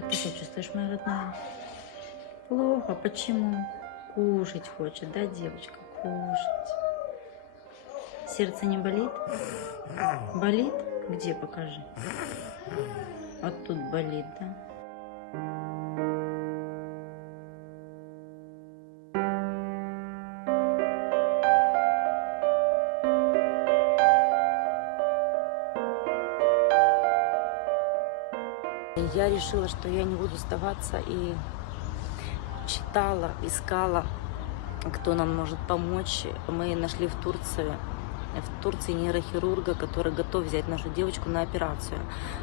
Как ты себя чувствуешь, моя родная? Плохо. Почему? Кушать хочет, да, девочка? Кушать. Сердце не болит? Болит? Где, покажи. Вот тут болит, да? Я решила, что я не буду сдаваться, и читала, искала, кто нам может помочь. Мы нашли в Турции нейрохирурга, который готов взять нашу девочку на операцию.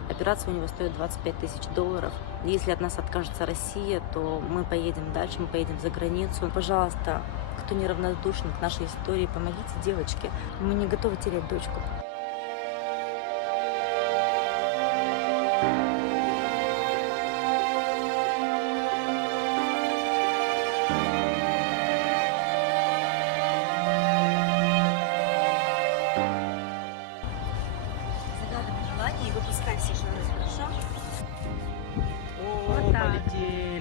Операция у него стоит $25 000. Если от нас откажется Россия, то мы поедем дальше, мы поедем за границу. Пожалуйста, кто неравнодушен к нашей истории, помогите девочке. Мы не готовы терять дочку. Загадывай желание и выпускай все шары, хорошо? О, Вот так. полетели.